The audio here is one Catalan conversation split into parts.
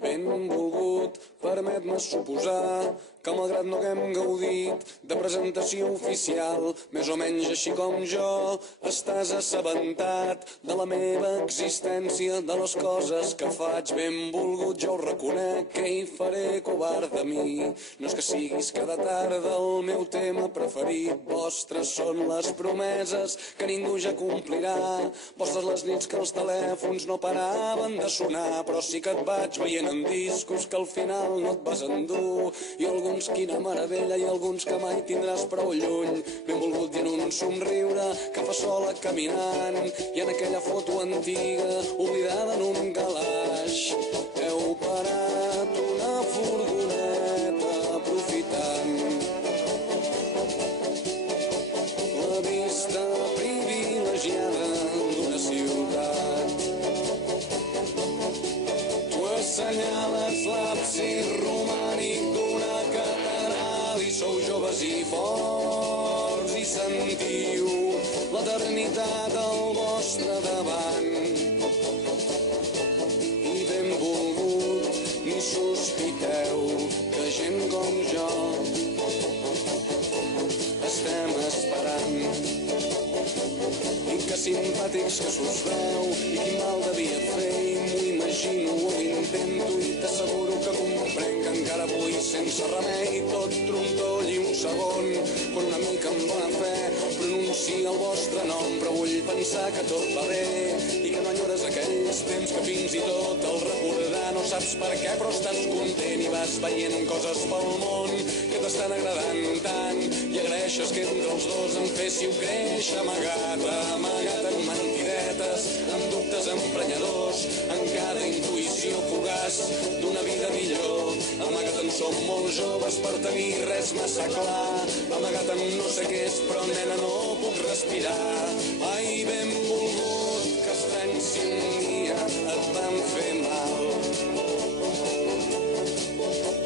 Benvolgut, permet-me suposar que malgrat no haguem gaudit de presentació oficial, més o menys així com jo, estàs assabentat de la meva existència, de les coses que faig. Benvolgut, jo ho reconec, que hi faré covard de mi. No és que siguis cada tarda el meu tema preferit, vostres són les promeses que ningú ja complirà, vostres les nits que els telèfons no paraven de sonar, però sí que et vaig veient en discos que al final no et vas endur, i alguns quina meravella i alguns que mai tindràs prou lluny. Benvolgut, i en un somriure que fa sola caminant, i en aquella foto antiga oblidada en un calaix heu parat una furgoneta aprofitant la vista privilegiada d'una ciutat. Assenyales l'absis romànic d'una catedral i sou joves i forts i sentiu l'eternitat al vostre davant. I benvolgut, ni sospiteu que gent com jo estem esperant. I que simpàtics que s'us veu, i quin mal devia fer, i m'ho imagino, ho intento, i t'asseguro que comprenc que encara avui sense remei tot trontoll i un segon, quan una mica amb bona fe pronuncia el vostre nom, però vull pensar que tot va bé i que no enyores aquells temps que fins i tot el recordar no saps per què, però estàs content i vas veient coses pel món que t'estan agradant tant, i agraeixes que entre els dos en féssiu créixer amagat en mentidetes, en dubtes emprenyadors, en cada intuïció fugaç d'una vida millor. Amagat en som molt joves per tenir res massa clar, amagat en no sé què és, però nena no puc respirar. Ai, benvolgut, que estrany si un dia et van fer mal.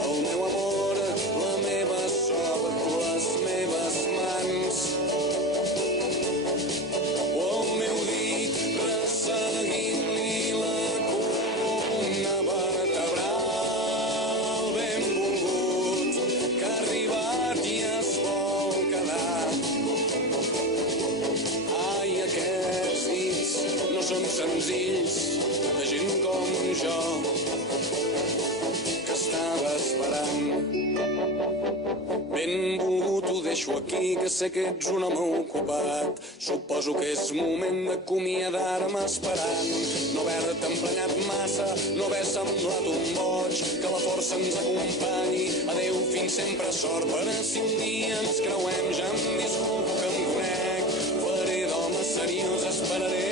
El meu amor, la meva sort, les meves mans, o el meu dit resseguint-li la columna vertebral. Benvolgut, que ha arribat i es vol quedar. Ai, aquests dits no són senzills, de gent com jo, que estava esperant. Benvolgut, ho deixo aquí, que sé que ets un home ocupat. Suposo que és moment d'acomiadar-me esperant no haver-te emprenyat massa, no haver semblat un boig, que la força ens acompanyi. Adéu, fins sempre, sort, per a si un dia ens creuem. Ja em disculpo que em conec, faré d'home seriós, esperaré